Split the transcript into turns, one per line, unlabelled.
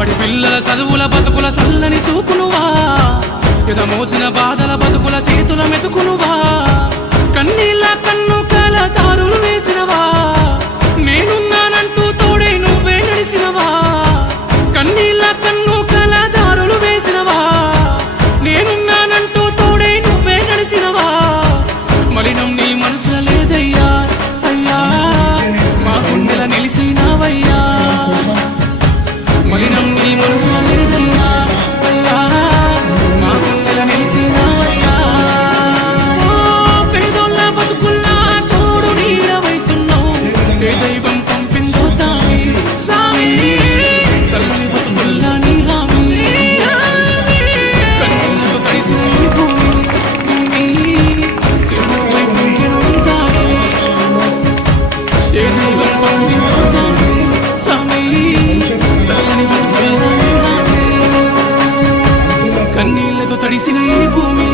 బడి పిల్లల చదువుల బతుకుల సల్లని సూకునువా ఇద మోసిన బాధల బతుకుల చేతుల మెతుకునువా. కన్నీళ్ళతో తడిసిన ఈ భూమి